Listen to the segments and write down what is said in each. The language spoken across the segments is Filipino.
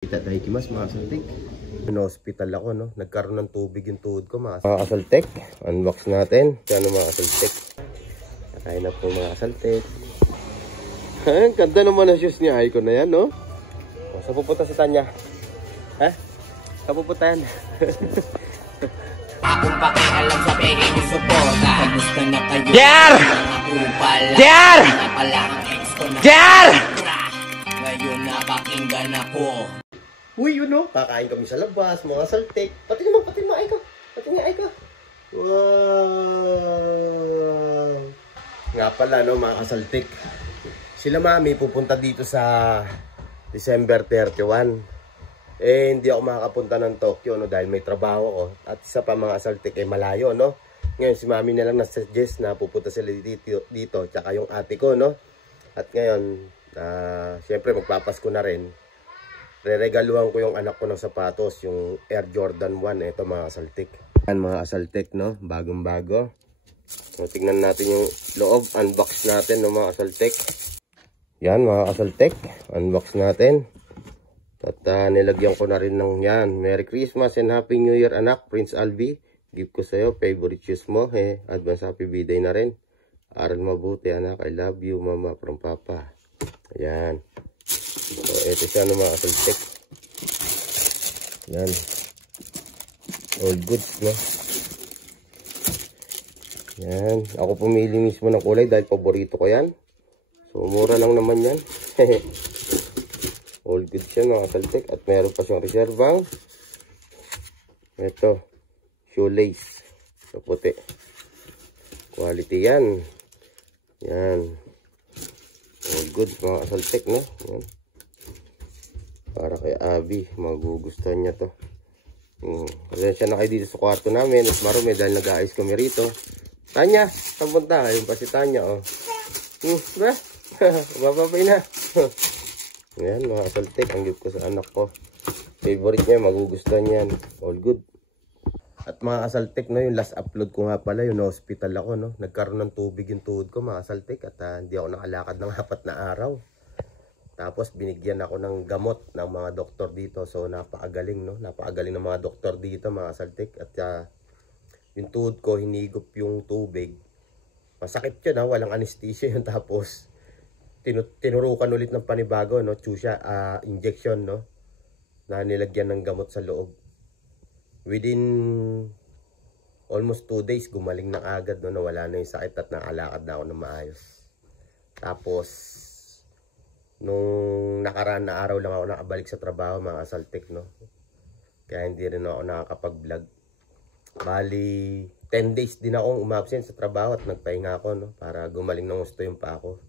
Itadakimasu mga kasaltik. In-hospital ako, no? Nagkaroon ng tubig yung tuhod ko mga kasaltik. Unbox natin. Ano mga kasaltik. Kakain na po mga kasaltik. Ang ganda naman ang shoes niya. Ay ko na yan, no? O, saan pupunta si Tanya? Ha? Saan pupunta yan? Akong pakialam sa peke niyo suporta. Kamusta na kayo? Jer! Jer! Jer! Ngayon napakinggan ako. Uy, yun no? Kakain kami sa labas, mga saltik. Pati naman, ay ko. Pati nga ay ko. Wow! Nga pala, no, mga kasaltik. Sila mami pupunta dito sa December 31. Eh, hindi ako makakapunta ng Tokyo, no, dahil may trabaho ko. At isa pa mga kasaltik, eh, malayo, no? Ngayon, si mami na lang nasuggest na pupunta sila dito, tsaka yung ate ko, no? At ngayon, syempre magpapasko na rin. Reregaluhan ko yung anak ko ng sapatos, yung Air Jordan 1. Ito mga kasaltik. Yan mga kasaltik, no? Bagong bago. So, tingnan natin yung loob. Unbox natin, no, mga kasaltik. Yan mga kasaltik. Unbox natin. At nilagyan ko na rin ng yan. Merry Christmas and Happy New Year, anak. Prince Albi. Gift ko sa'yo. Favorite shoes mo. Advance Happy Birthday na rin. Aral mabuti, anak. I love you, mama, from papa. Ayan. So, ito siya ng mga kasaltik. Yan. All goods, no? Yan. Ako pumili mismo ng kulay dahil paborito ko yan. So, mura lang naman yan. All goods siya, mga kasaltik. At meron pa siyang reservang. Ito. Shoelace. So, puti. Quality yan. Yan. All goods, mga kasaltik, no? Yan. Para kay Abby, magugustuhan niya to. Pasensya na kayo dito sa kwarto namin at marumi dahil nag-aayos kami rito. Tanya, saan punta? Ayun pa si Tanya, oh. Ba? Bababay na. Yan, mga kasaltik, ang gift ko sa anak ko. Favorite niya, magugustuhan niyan. All good. At mga kasaltik, no, yung last upload ko nga pala, yung hospital ako, no. Nagkaroon ng tubig yung tuhod ko, mga kasaltik, at hindi ako nakalakad ng 4 na araw. Tapos binigyan ako ng gamot ng mga doktor dito. So napakagaling, no? Napakagaling ng mga doktor dito, mga kasaltik. At yung tuhod ko, hinigop yung tubig. Masakit yun, ha? Walang anesthesia yun. Tapos tinurukan ulit ng panibago, no? Chusha, injection, no? Na nilagyan ng gamot sa loob. Within almost 2 days, gumaling na agad, no? Nawala na yung sakit at nakalakad na ako ng maayos. Tapos nung nakaraan na araw lang ako nakabalik sa trabaho, mga kasaltik, no? Kaya hindi rin ako nakakapag-vlog. Bali, 10 days din akong umabsent sa trabaho at nagpahinga ako, no? Para gumaling ng gusto yung pa ako.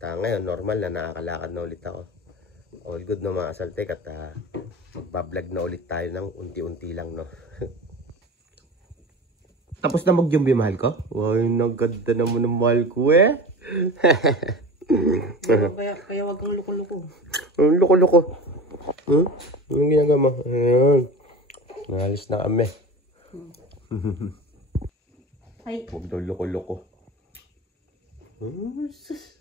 Ngayon, normal na nakakalakad na ulit ako. All good, no, mga kasaltik. At magbablog na ulit tayo ng unti-unti lang, no? Tapos na mag-jumbi, mahal ko? Wow, naganda naman ng mahal ko, eh. Kaya wag kang luko-luko. Luko-luko. Anong ginagawa mo? Ayan. Nahalis na kami. Ay. Huwag daw luko-luko. Sus.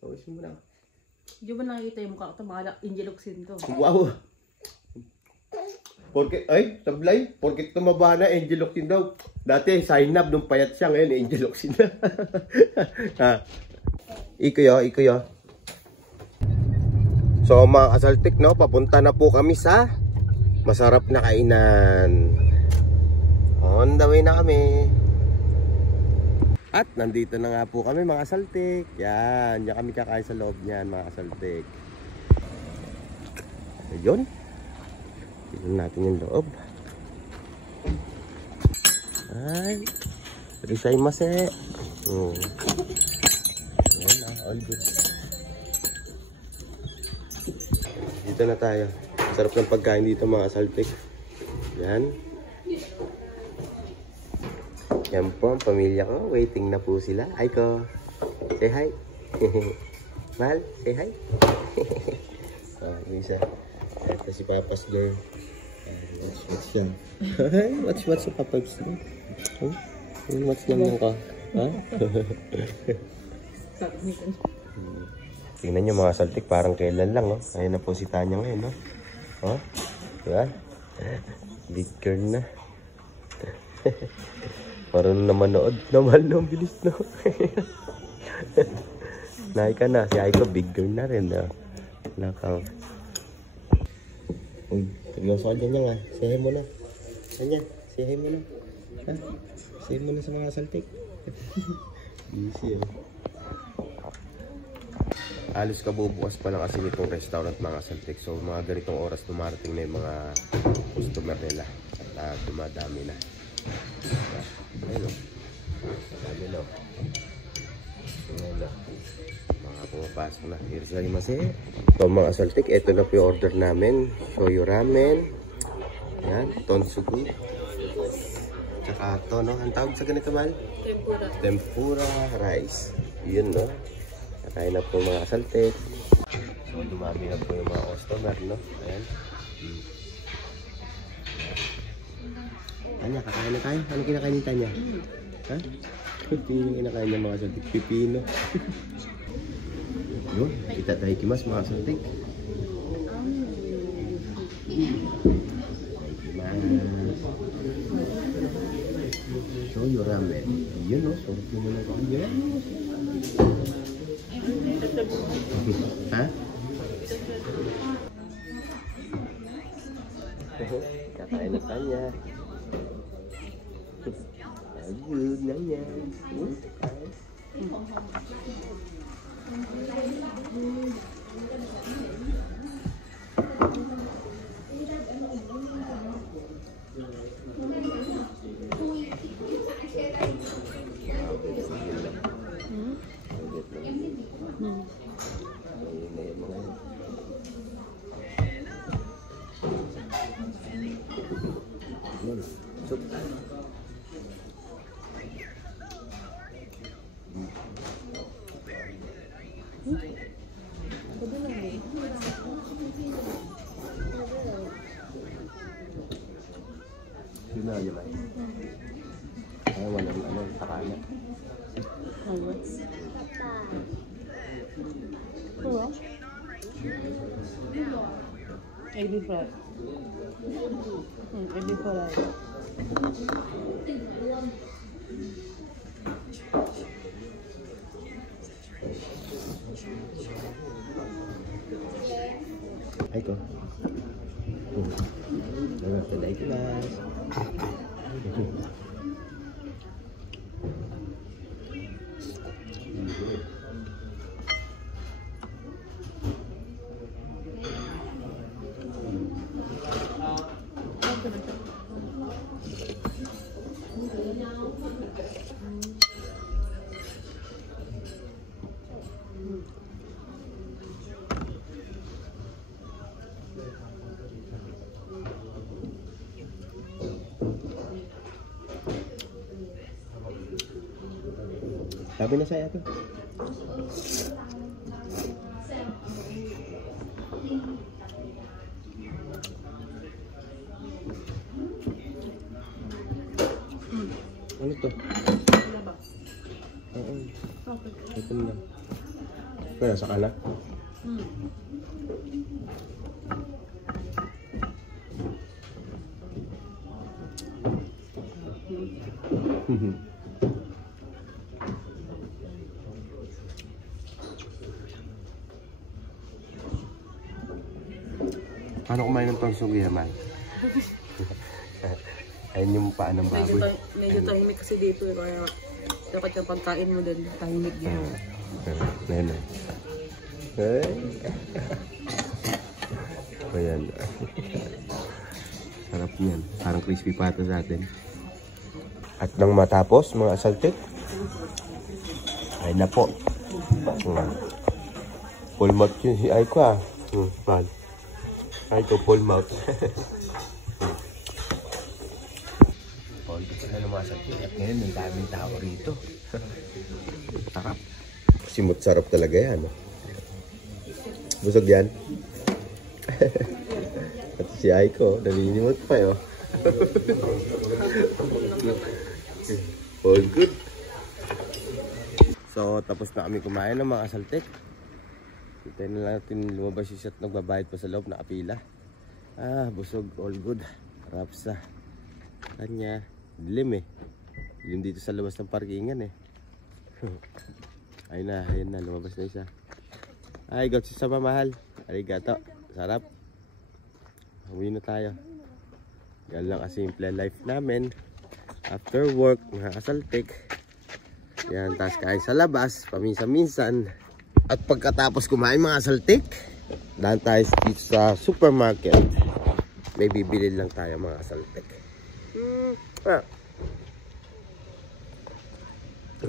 Tawasin mo na. Di ba nakikita yung mukha ko? Mga injeluxin to. Wow. Porket, ay, sablay. Porket tumaba na, Angeloxin daw. Dati, Synap, nung payat siya. Ngayon, Angeloxin na. Ikuyo. So mga kasaltik, no, papunta na po kami sa masarap na kainan. On the way na kami. At nandito na nga po kami, mga kasaltik. Yan kami kakain sa loob niyan, mga kasaltik. Ayun. Tignan natin yung loob. Ay, rishaimase. All good. Dito na tayo. Sarap ng pagkain dito, mga kasaltik. Yan. Yan po ang pamilya ko. Waiting na po sila. Ay ko. Say hi. Mahal, say hi. Isa. Ito si Papa's girl. Watch yan. Watch sa Papa's girl. Watch naman ka. Ha? Tingnan nyo, mga saltik, parang kailan lang, no? Ayun na po si Tanya ngayon, no? Oh, diba? Big girl na. Parang naman nood. Naman no, bilis no. Naika na. Si Aiko, big girl na rin. No? Nakaw. Uy, seryoso ka dyan nga. Say mo na. Ganyan, say mo na. Ha? Say mo na sa mga saltik. Easy eh. Halos kabubukas pa lang kasi nitong restaurant mga saltik. So mga ganitong oras dumarating na yung mga customer nila. At dumadami na. Ayun o. Dami na o. Ayun o. Mga pumapasok na. Irisarimase. So mga saltik, ito na po yung order namin. Shoyu ramen. Yan, tonsugu. Tsaka to, no? Ang tawag sa ganito, Mal? Tempura. Tempura rice. Yun, no? Kakain na po mga saltik. So dumami na po yung mga customer, no? Ayan. Tanya, kakain na tayo? Ano kinakain ni Tanya? Ha? Ito yung kinakain niya mga saltik. Pipino. Yun, itadakimasu mga saltik. Shoyu ramen. Yun no, sorot mo muna ko. Yan. Ha? Kakain na Tanya. Good na yan. Sino aja ba? Ay, walang ano, sakana. Ano? Puro? Ebi fry. Ebi fry. Ay ko. Itadakimasu. Sabi na saya to. Ano to? Ano ba? Oo. Okay. Ito na. Kaya sa kala? Paano kumain ng tonsugi naman? Ayun yung paan ng baboy. Medyo tahimik kasi dito eh, kaya dapat yung pagkain mo din tahimik din. Ayan. Ay. Ayan. Sarap niyan. Parang crispy pata sa atin. At nang matapos mga saltik, ay na po. Full mouth yun si Aiko ah. Aiko full mouth. All good sila ng mga saltik. At ngayon, ang daming tao rito. Sarap. Simot sarap talaga yan. Busog yan. At si Aiko, naninimot pa yun. All good. So, tapos na kami kumain ng mga saltik. Hintayin na natin lumabas yung shot, nagbabayad pa sa loob, nakapila. Busog, all good. Rapsa. Tanya. Dilim eh. Dilim dito sa labas ng parkingan eh. Ayun na, lumabas na isa. Ay, gotsi sa mamahal. Arigato. Sarap. Uwi na tayo. Yan lang kasimple life namin. After work, mga kasaltik. Yan, tas kain sa labas, paminsan-minsan. At pagkatapos kumain mga kasaltik, daan tayo dito sa supermarket. May bibili lang tayo mga kasaltik.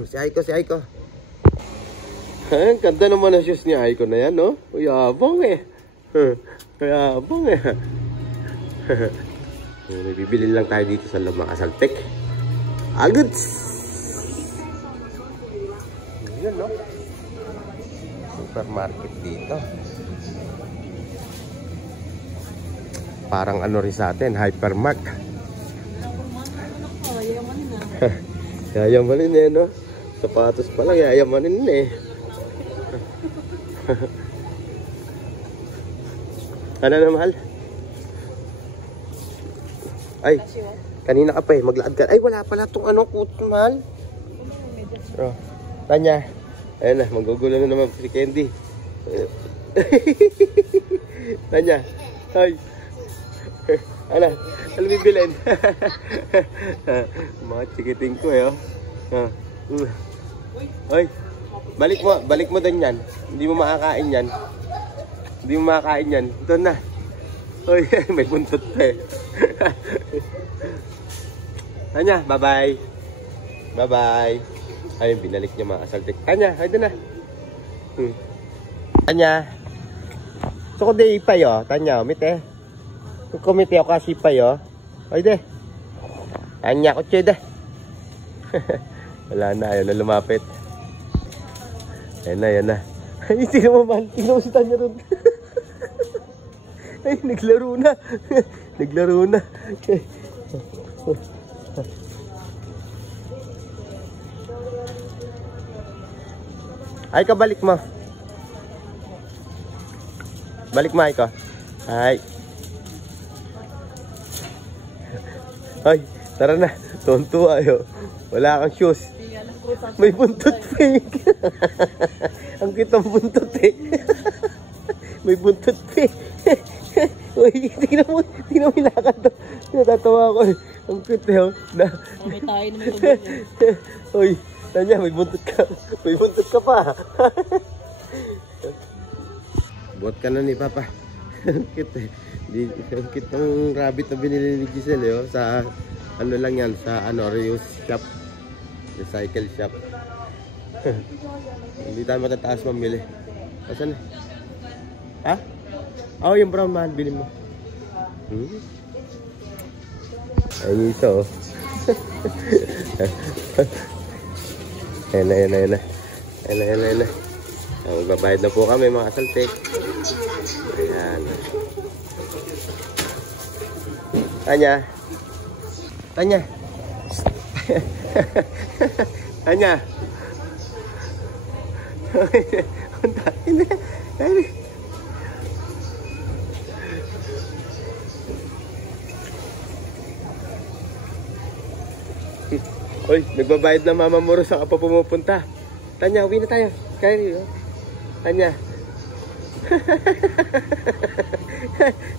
Si Aiko. Ang ganda naman ang shoes ni Aiko na yan, no? Yabang eh. Yabang eh. May bibili lang tayo dito sa mga kasaltik. Agad! Yun, no? Supermarket dito. Parang ano rin sa atin, hypermart. Yayamanin eh, no? Sapatos pa lang, yayamanin eh. Ano na, mahal? Ay, kanina ka pa eh, maglaad ka. Ay, wala pala itong ano, mahal. Oh, Tanya. Ayan na, magugulo na naman si Candy. Tanya. Ay. Ano bibilin? Mga chikiting ko eh, oh. Ay, balik mo din yan. Hindi mo makakain yan. Doon na. Uy, may buntot pa eh. Tanya, bye-bye. Ayun, binalik niya mga kasaltik. Tanya, ay doon na. Tanya. So ko di ipay oh. Tanya, umite. Kumiti ako kasi ipay oh. Ay de. Tanya ko cheda. Wala na, ayun na lumapit. Ayan na. Ay, tingnan mo si Tanya ron. Ay, naglaro na. Ay, kabalik mo. Balik mo, Aiko. Ay, tara na. Tonto ayo. Wala kang shoes. May buntot pink. Ang kitang buntot eh. May buntot pink. Uy, tingnan mo lakad to. Natatawa ako eh. Ang cute eh. May tayo na may tubig. Uy, Tanya, may buntot ka. May buntot ka pa. Buhat ka na ni Papa. Ang cute eh. Ang cute ng rabbit na binili ni Giselle eh. Sa ano lang yan. Sa reuse shop. Recycle shop. Hindi tayo matataas mamili. Asan na? Ha? Oh, yung brown man, bilhin mo. Ayun ito oh. Ayan na. Magbabayad na po kami mga kasaltik. Ayan. Tanya. Uy, nagbabayad na Mama Moro, saan ka pa pumupunta? Tanya, uwi na tayo. Kaya niyo. Tanya.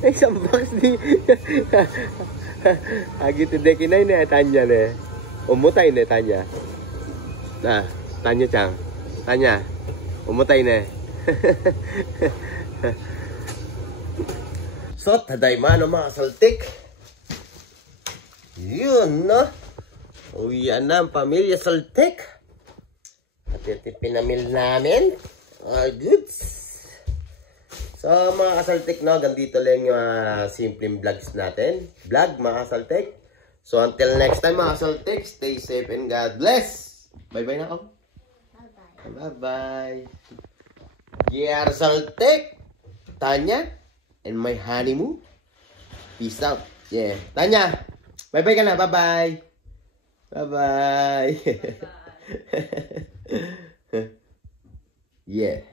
Ay, isang box di. Agito deki na yun eh, Tanya na eh. Umutay na eh, Tanya. Tanya-chan. Tanya, umutay na eh. So, tadayma no mga saltik. Yun, no? Uwian na ang pamilya saltik. At ito pinamil namin. Goods. So, mga kasaltik, no? Gandito lang yung simpleng vlogs natin. Vlog, mga kasaltik. So, until next time, mga kasaltik, stay safe and God bless. Bye-bye na ako. Bye-bye. Yeah, Saltik. Tanya. And my honeymoon. Peace out. Yeah. Tanya. Bye-bye ka na. Bye-bye. Bye-bye. Yeah.